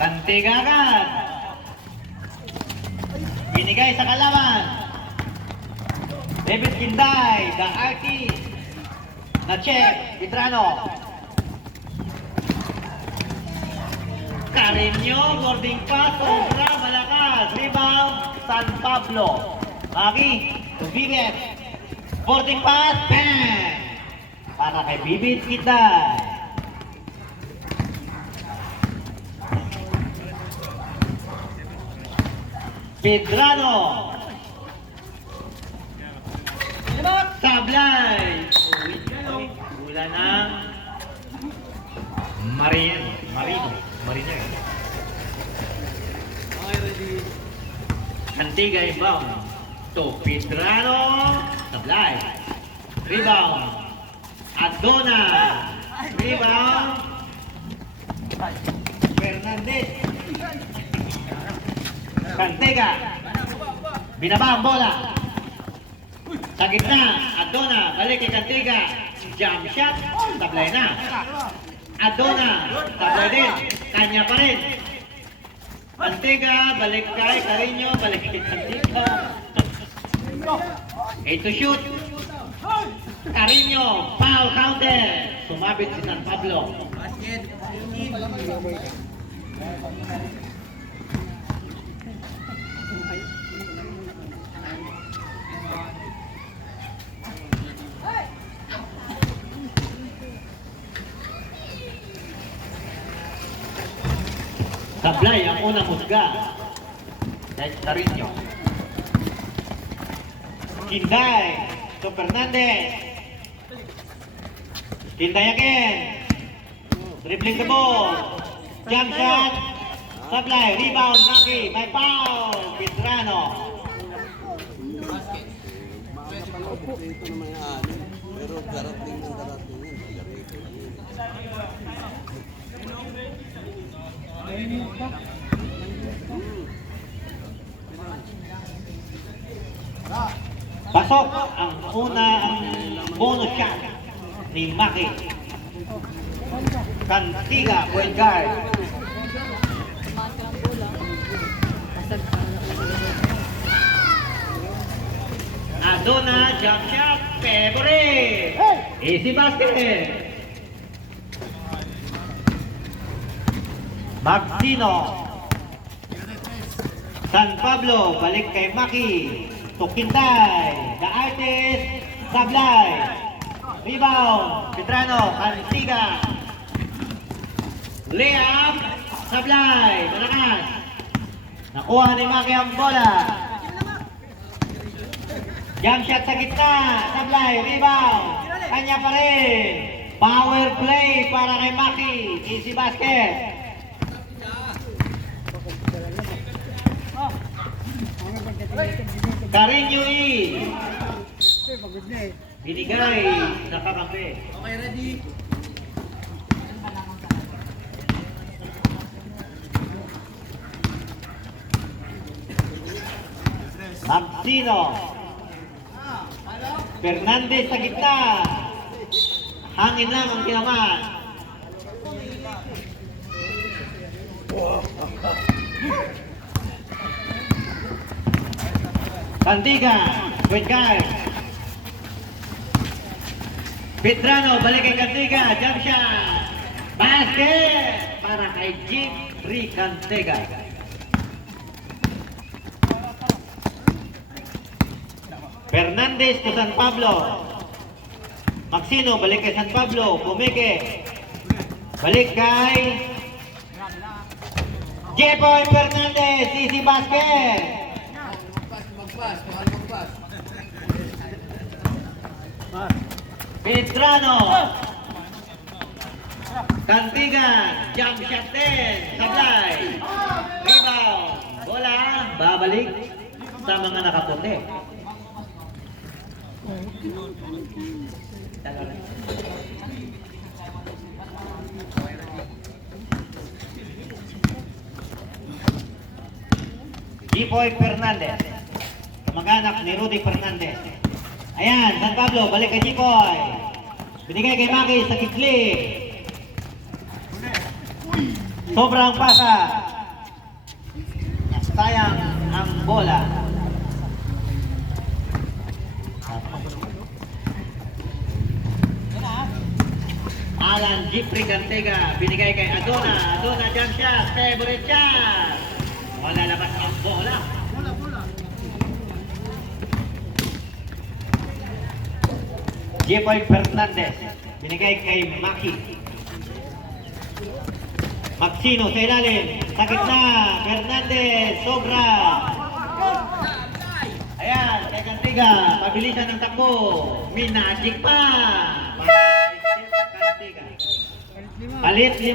Kantigagan. Binigay sa kalaban. David Kinday, the artist. Na-check, Vitrano. Carreño, boarding pass, sobra, malakas. Rebound, San Pablo. Maki, Bibit. Boarding pass, bang! Para kay Bibit Kinday. Pedrano. Sablay. Gula ng Marino. Antigua inbound to Pedrano. Sablay. Rebound. Adona. Rebound. Fernandez. Cantega. Binaba ang bola. Sa gitna, Adona, balik kay Cantega. Jump shot, tablay na. Adona, tablay din. Kanya pa rin. Cantega, balik kay Carreño, balik kay Cantega. 8 to shoot. Carreño, foul counter. Sumabit si San Pablo. Sablay ang unang husga. Dahil sa Carreño. Kinday to Fernandez. Kinday again. Dribbling the ball. Jump shot. Sablay. Rebound. Maki. May foul. Pedrano. Ito na may ano. Pero darating yan. Pasok ang bonus shot ni Maki. Cantiga, point guard. Adona, jump shot, favorite. Easy basket. Maxino. San Pablo, balik kay Maki. Tukinday, the artist, Sablay. Rebound, Pedrano, Cantiga. Layup, Sablay, malakas. Nakuha ni Maki ang bola. Jump shot sa gitna, Sablay, rebound. Kanya pa rin. Power play para kay Maki. Easy basket. Carreño binigay, nakakampi. Okay, ready? Maxino. Fernandez sa gitna. Hangin lang ang kinaman. Cantiga, point guard. Pedrano, balik kay Cantiga, jump shot. Basket para kay Jim Cantiga. Fernandez to San Pablo. Maxino, balik kay San Pablo. Pumike. Balik kay Jepoy Fernandez, easy basket. Pedrano. Cantiga, jump shot din. Sablay. Rebound. Bola, babalik sa mga nakaputi. Jepoy Fernandez. Kamag-anak ni Rudy Fernandez. Ayan, San Pablo, balik kay Jepoy. Binigay kay Maki sa kitli. Sobrang pasa. sayang ang bola. Alan Jeffrey Cantega, binigay kay Adona. Adona jump shot, favorite shot. Malalabas ang bola. Jepoy Fernandez, binigay kay Maki. Maxino sa ilalim, sa gitna, Fernandez, sobra. Ayan, kay Cantega, pabilisan ng takbo. Minagik pa. Cantega. Palit 5.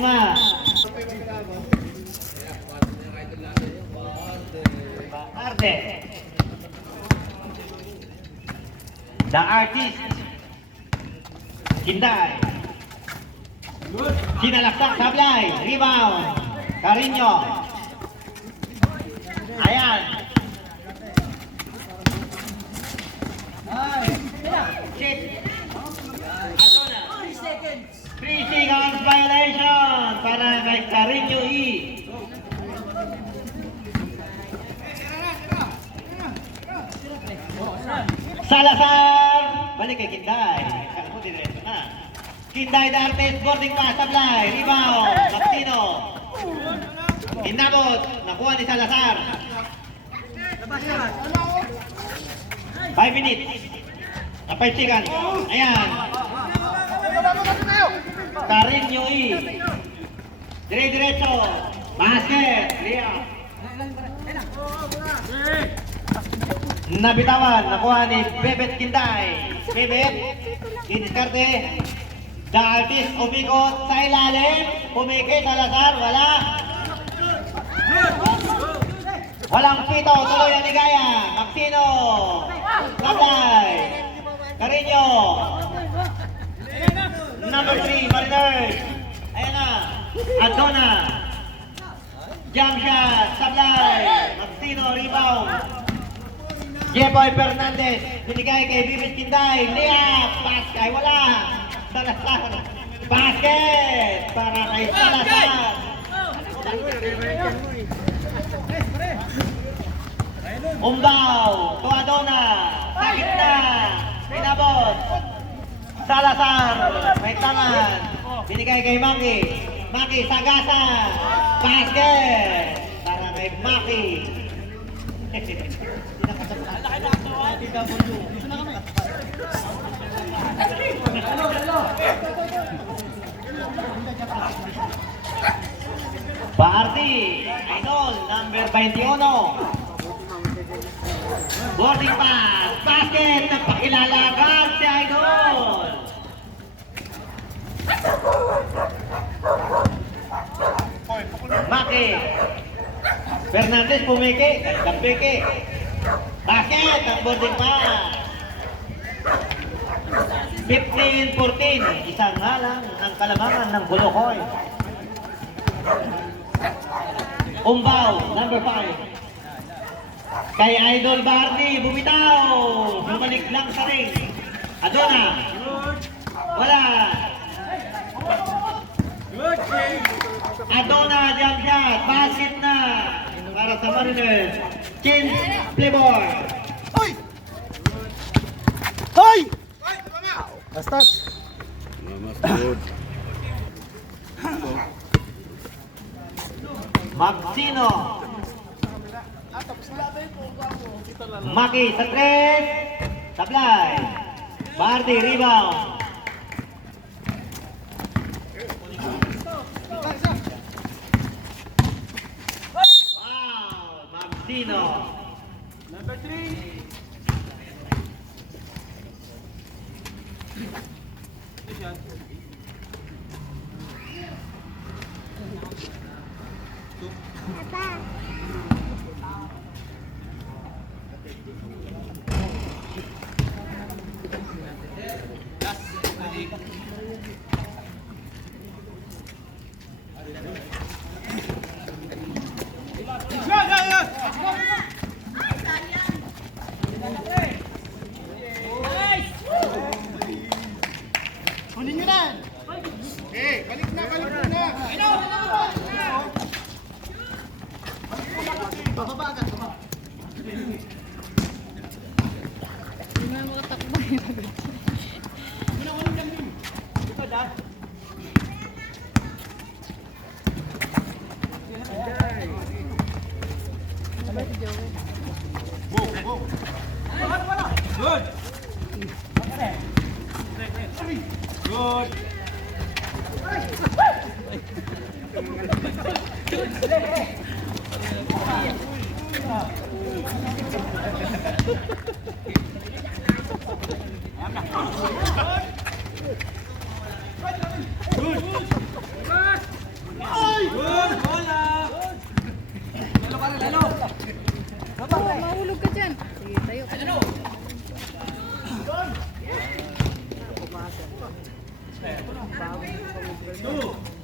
Arde. The Artist. Kinday. Sinalaksak sablay. Rebound. Carino. Ayan. Shit. Adona. 3 seconds violation para kay Carino E. Salazar. Balik kay Kinday. Kala ko diretso na. Kinday the Artist, boarding pass, sablay, rebound, Maxino. Inabot, nakuha ni Salazar. 5 minutes. 5 seconds. Ayan. Carino E. Dire-diretso. Basket. Lia. Nabitawan, nakuha ni Bebet Kinday. Bebet, diniskarte. The Artist, umikot sa ilalim. Pumikit, Salazar, wala. Walang pito, tuloy ang ligaya. Maxino. Sablay. Carino. Number 3, Mariners. Ayan na. Adona. Jump shot, Sablay. Maxino, rebound. Jepoy Fernandez, binigay kay Bibit Kinday. Lia, pass kay wala. Salazar. Basket para kay Salazar. Umbaw, to Adona. Sa gitna. Pinabot. Salazar, may tangan. Binigay kay Maki. Maki, Sagasa. Basket para kay Maki. Party, Idol, number 21. Boarding pass, basket, nagpakilala agad si Idol. Maki. Fernandez pumiki, nagpiki. Basket, ang boarding pass. 15-14, isang nga lang ang kalamangan ng Bulukoy. Umbaw, number 5. Kay Idol Barney, bumitaw. Bumalik lang sa ring. Adona. Wala. Adona, jump shot. Basket na. Para sa Mariners. Chin, Playboy. Hoy! Basta. Mas good. Maxino. Maki sa 3. Sablay. Bardi, rebound. Wow, Maxino. Number 3. Kunin nyo na! Mahulog ka dyan. Sige, tayo ka. Two.